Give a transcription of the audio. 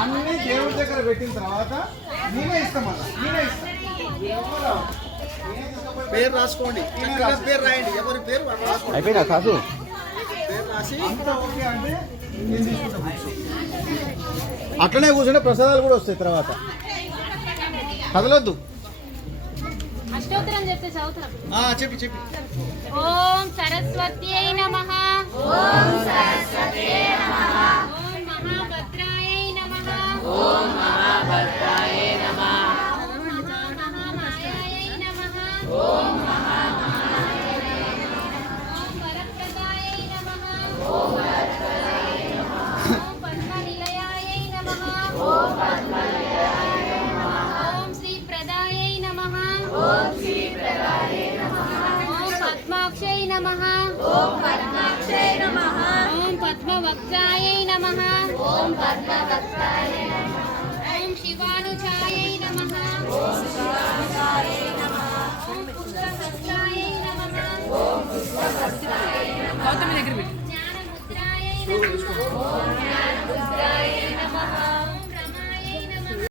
అన్ని దేవుడి దగ్గర పెట్టిన తర్వాత నేనే ఇస్తాం అన్న, నేనే ఇస్తాం. పేరు రాసుకోండి, పేరు రాయండి, ఎవరి పేరు రాసుకోండి. అయిపోయినా కాదు పేరు రాసి అంతా ఓకే అంటే నేను తీసుకుంటాం. అట్లనే కూర్చుంటే ప్రసాదాలు కూడా వస్తాయి తర్వాత. కదలొద్దు. అష్టోత్తరం చెప్తే చదువుతాం. చెప్పి చెప్పి. ఓం సరస్వత్యై నమః. ఓం సరస్వత్యై నమః. ఓం మహాభద్రాయై నమః. ఓం మహాభద్రాయై నమః. ఓం మహామాయాయై నమః. ఓం మహామాయాయై నమః. ఓం వరప్రదాయై నమః. ఓం వరప్రదాయై నమః. ఓం పద్మనిలయాయై నమః. ఓం పద్మనిలయాయై నమః. ఓం శ్రీప్రదాయై నమః. ఓం శ్రీప్రదాయై నమః. ఓం పద్మాక్షై నమః. ఓం పద్మాక్షై నమః. ఓం పద్మవక్త్రాయై నమః. ఓం పద్మవక్త్రాయై నమః. ఓం శివానుజాయై నమః. ఓం శివానుజాయై నమః. ఓం పుష్పహస్తాయై నమః. ఓం పుష్పహస్తాయై నమః. జ్ఞానముద్రాయై నమః. ఓం